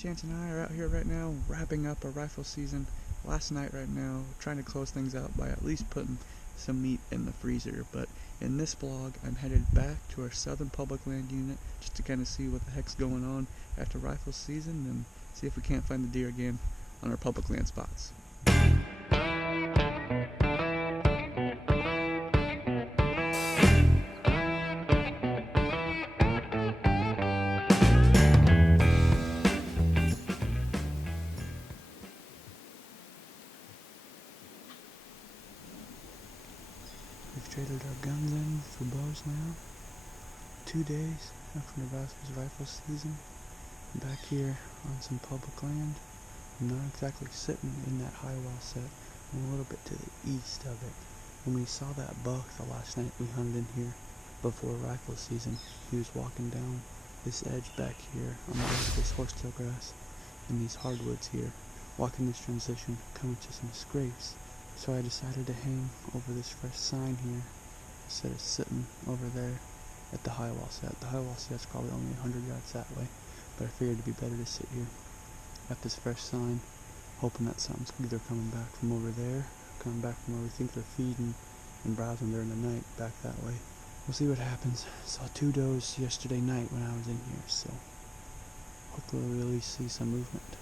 Chance and I are out here right now wrapping up our rifle season. Last night right now, trying to close things out by at least putting some meat in the freezer. But in this vlog, I'm headed back to our southern public land unit just to kind of see what the heck's going on after rifle season and see if we can't find the deer again on our public land spots. We've traded our guns in for bows now. 2 days after Nebraska's rifle season. I'm back here on some public land. I'm not exactly sitting in that high wall set. I'm a little bit to the east of it. When we saw that buck the last night we hunted in here before rifle season, he was walking down this edge back here on the edge of this horsetail grass and these hardwoods here, walking this transition, coming to some scrapes. So I decided to hang over this fresh sign here instead of sitting over there at the high wall set. The high wall set's probably only 100 yards that way, but I figured it'd be better to sit here at this fresh sign, hoping that something's either coming back from over there, coming back from where we think they're feeding and browsing during the night back that way. We'll see what happens. Saw 2 does yesterday night when I was in here, so hopefully we'll at least see some movement.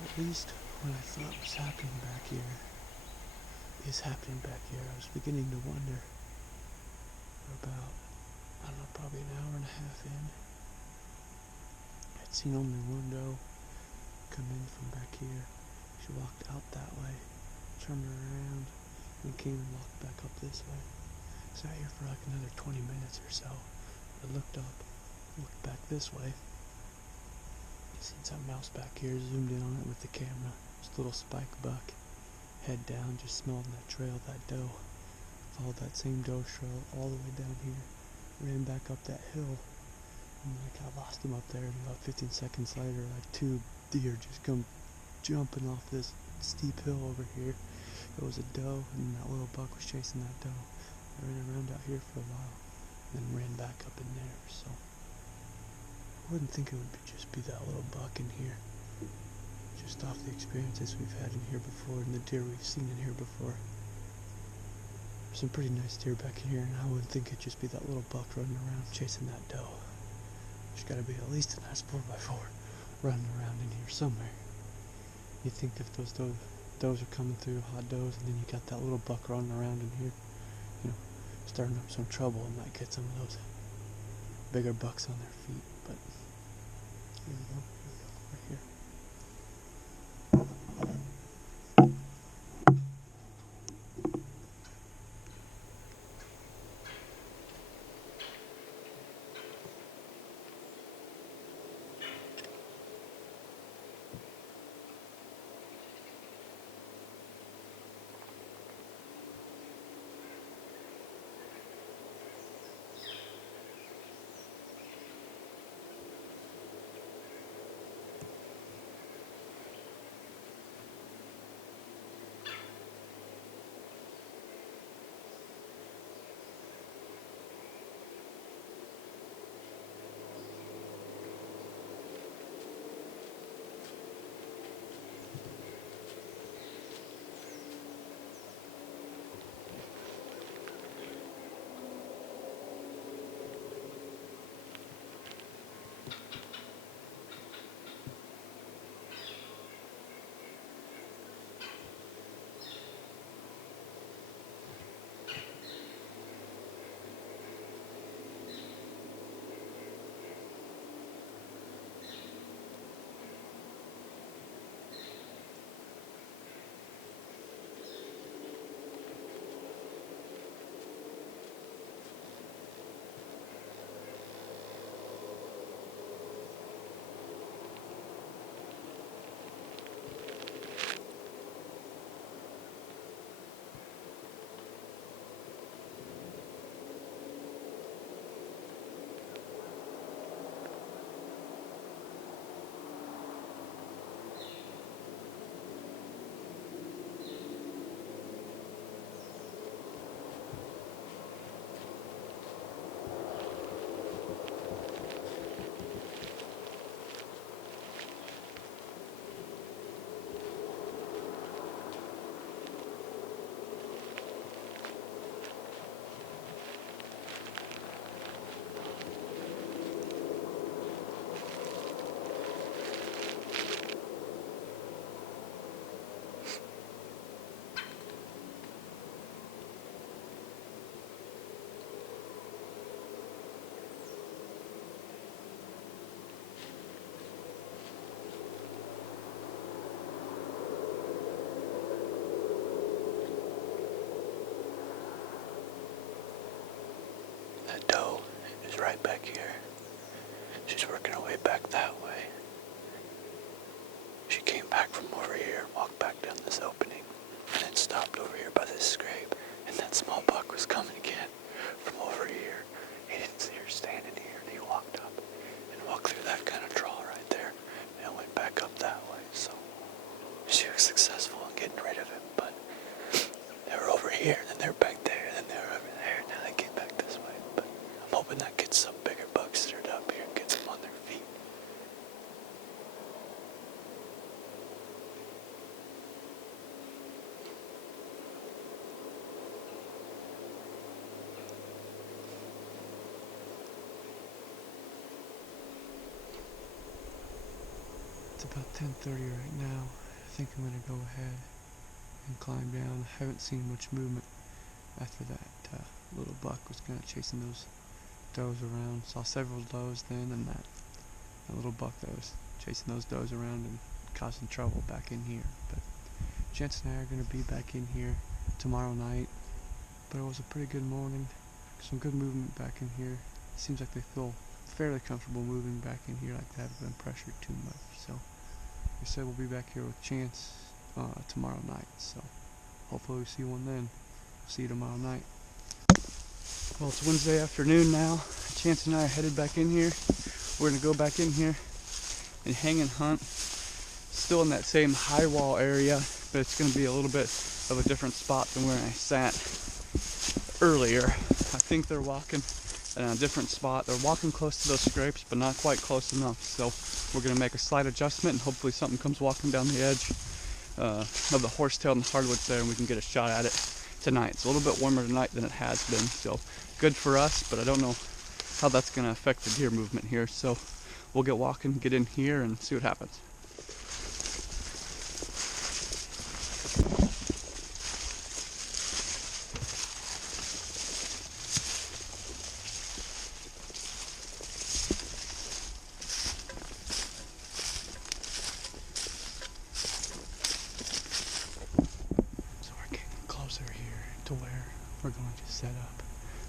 at least what I thought was happening back here is happening back here. I was beginning to wonder. About, I don't know, probably an hour and a half in, I'd seen only one doe come in from back here. She walked out that way, turned around, and came and walked back up this way. Sat here for like another 20 minutes or so. I looked up, looked back this way. Seen something else back here, zoomed in on it with the camera. Just a little spike buck, head down, just smelled that trail, that doe. Followed that same doe trail all the way down here, ran back up that hill, and like I lost him up there, and about 15 seconds later, like two deer just come jumping off this steep hill over here. It was a doe, and that little buck was chasing that doe. I ran around out here for a while, and then ran back up in there, so I wouldn't think it would just be that little buck in here. Just off the experiences we've had in here before, and the deer we've seen in here before. There's some pretty nice deer back in here, and I wouldn't think it'd just be that little buck running around chasing that doe. There's gotta be at least a nice 4x4 running around in here somewhere. You think if those does are coming through, hot does, and then you got that little buck running around in here, starting up some trouble, and might get some of those bigger bucks on their feet. But here we go, right here. That doe is right back here. She's working her way back that way. She came back from over here, walked back down this opening, and then stopped over here by this scrape. And that small buck was coming again from over here. He didn't see her standing here, and he walked up and walked through that kind of draw right there and went back up that way. So she was successful in getting rid of him, but they were over here, then they were back there, then they were over there, now they came back this way. But I'm hoping that gets some bigger bucks stirred up here and gets them on their feet. It's about 10:30 right now. think I'm gonna go ahead and climb down. I haven't seen much movement after that little buck was kind of chasing those does around. Saw several does then, and that little buck that was chasing those does around and causing trouble back in here. But Chance and I are going to be back in here tomorrow night. But it was a pretty good morning. Some good movement back in here. Seems like they feel fairly comfortable moving back in here, like they haven't been pressured too much. So, like I said, we'll be back here with Chance tomorrow night. So, hopefully we see one then. See you tomorrow night. Well, it's Wednesday afternoon now. Chance and I are headed back in here. We're going to go back in here and hang and hunt. Still in that same high wall area, but it's going to be a little bit of a different spot than where I sat earlier. I think they're walking in a different spot. They're walking close to those scrapes, but not quite close enough. So we're going to make a slight adjustment, and hopefully something comes walking down the edge of the horsetail and the hardwoods there, and we can get a shot at it tonight. It's a little bit warmer tonight than it has been, so good for us, but I don't know how that's going to affect the deer movement here. So we'll get walking, get in here, and see what happens. To where we're going to set up,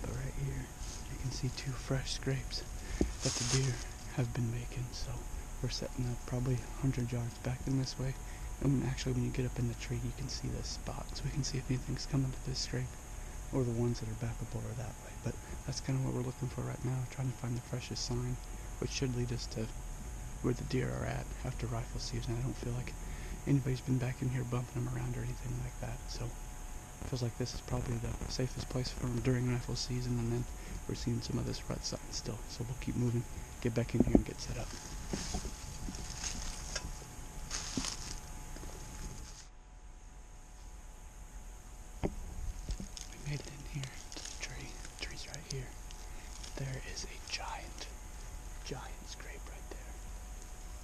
but right here you can see two fresh scrapes that the deer have been making. So we're setting up probably 100 yards back in this way, and when you get up in the tree you can see this spot, so we can see if anything's coming to this scrape or the ones that are back up over that way. But that's kind of what we're looking for right now, trying to find the freshest sign, which should lead us to where the deer are at after rifle season. I don't feel like anybody's been back in here bumping them around or anything like that, so feels like this is probably the safest place for them during rifle season, and then we're seeing some of this rut sign still. So we'll keep moving, get back in here and get set up. We made it in here to the tree. The tree's right here. There is a giant scrape right there.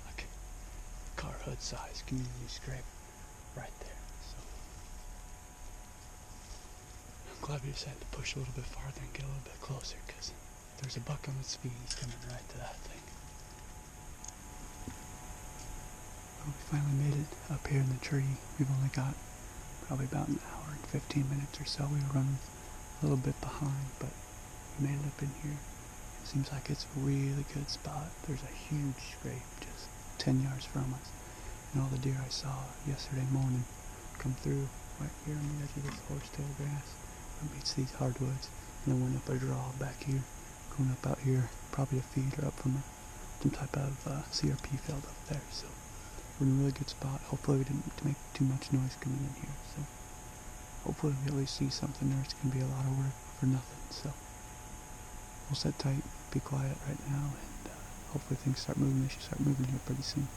Like car hood size community scrape right there. Glad we decided to push a little bit farther and get a little bit closer, because there's a buck on its feet. He's coming right to that thing. Well, we finally made it up here in the tree. We've only got probably about an hour and 15 minutes or so. We were running a little bit behind, but we made it up in here. It seems like it's a really good spot. There's a huge scrape just 10 yards from us. And all the deer I saw yesterday morning come through right here on the edge of this horsetail grass. Meets these hardwoods, and then went up a draw back here, going up out here, probably a feed or up from some type of CRP field up there. So we're in a really good spot. Hopefully we didn't make too much noise coming in here. So hopefully we at least see something, or it's going to be a lot of work for nothing. So we'll sit tight, be quiet right now, and hopefully things start moving. They should start moving here pretty soon.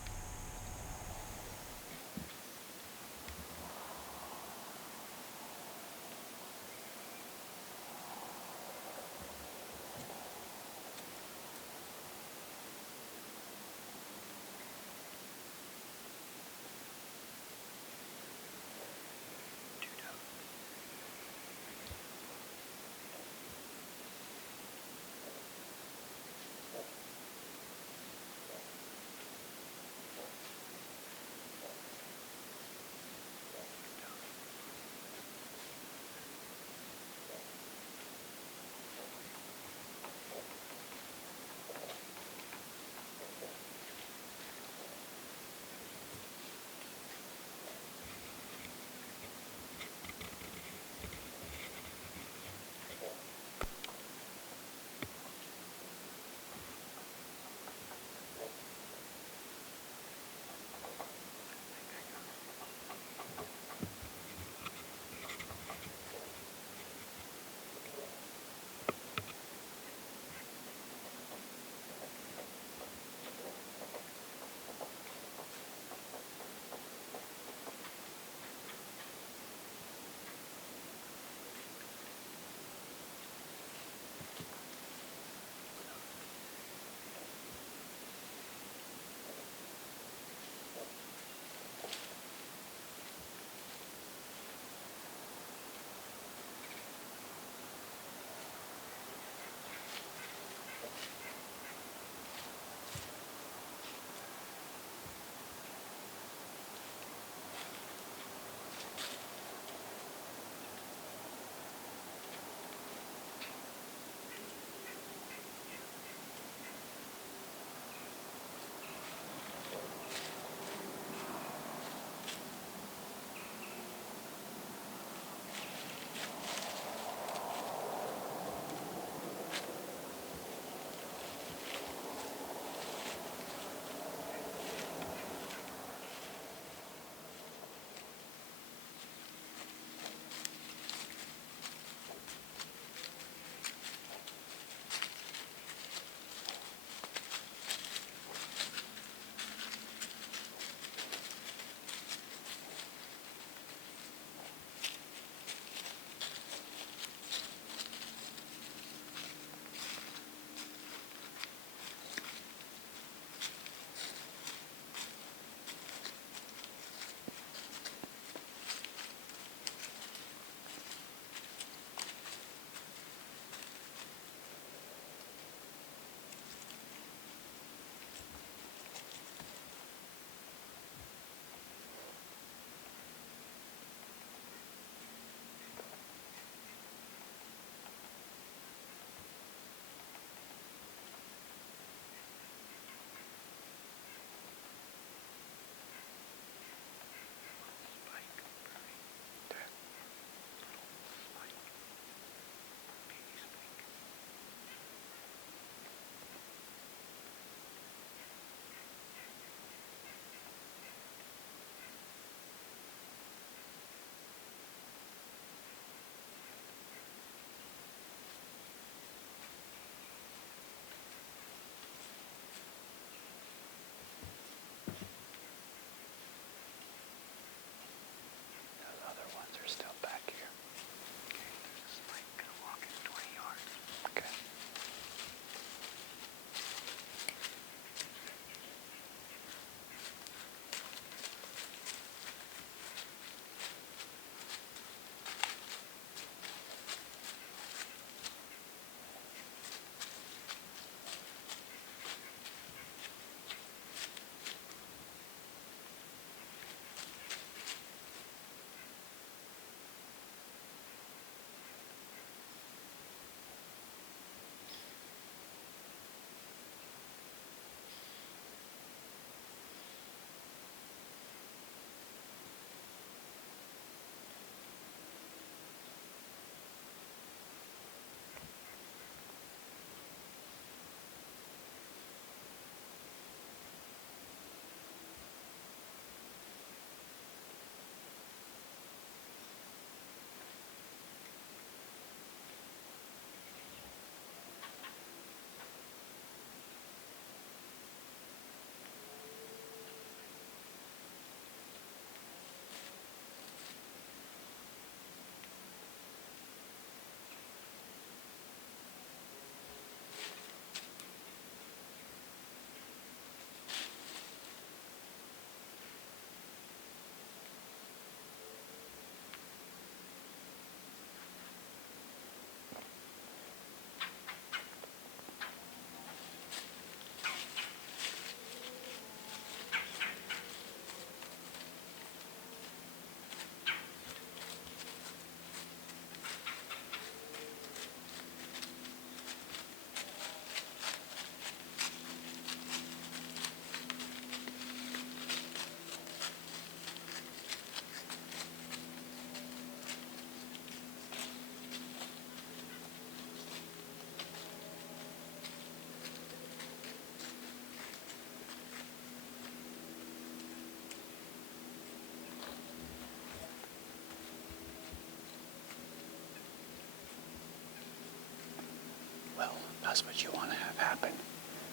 that's what you want to have happen.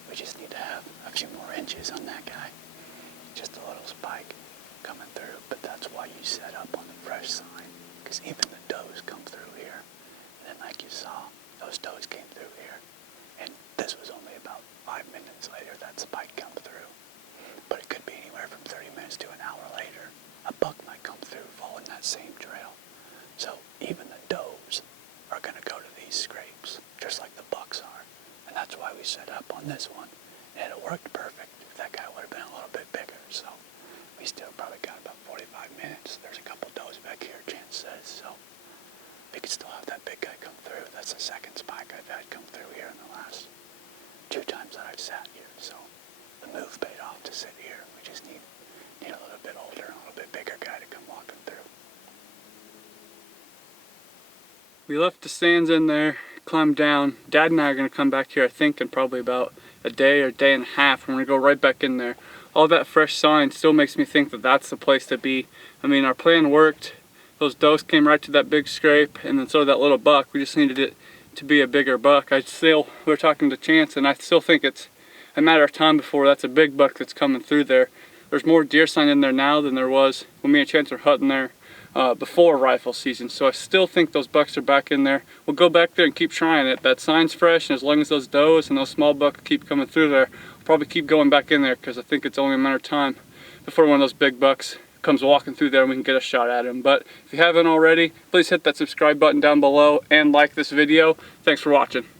We just need to have a few more inches on that guy. Just a little spike coming through, but that's why you set up on the fresh sign, because even the does come through here. And then like you saw, those does came through here. And this was only about 5 minutes later that spike come through. But it could be anywhere from 30 minutes to an hour later. A buck might come through following that same trail. So even the does are going to go to these scrapes, just like the bucks are. And that's why we set up on this one. And it worked perfect. If that guy would have been a little bit bigger. So we still probably got about 45 minutes. There's a couple does back here, Chance says. So we could still have that big guy come through. That's the second spike I've had come through here in the last 2 times that I've sat here. So the move paid off to sit here. We just need a little bit older, a little bit bigger guy to come walking through. We left the stands in there, climbed down. Dad and I are going to come back here, I think, in probably about a day or day and a half. We're going to go right back in there. All that fresh sign still makes me think that that's the place to be. I mean, our plan worked. Those does came right to that big scrape, and then so did that little buck. We just needed it to be a bigger buck. We were talking to Chance, and I still think it's a matter of time before that's a big buck that's coming through there. There's more deer sign in there now than there was when me and Chance were hunting there before rifle season. So I still think those bucks are back in there. We'll go back there and keep trying it. That sign's fresh, and as long as those does and those small bucks keep coming through there, we'll probably keep going back in there, because I think it's only a matter of time before one of those big bucks comes walking through there and we can get a shot at him. But if you haven't already, please hit that subscribe button down below and like this video. Thanks for watching.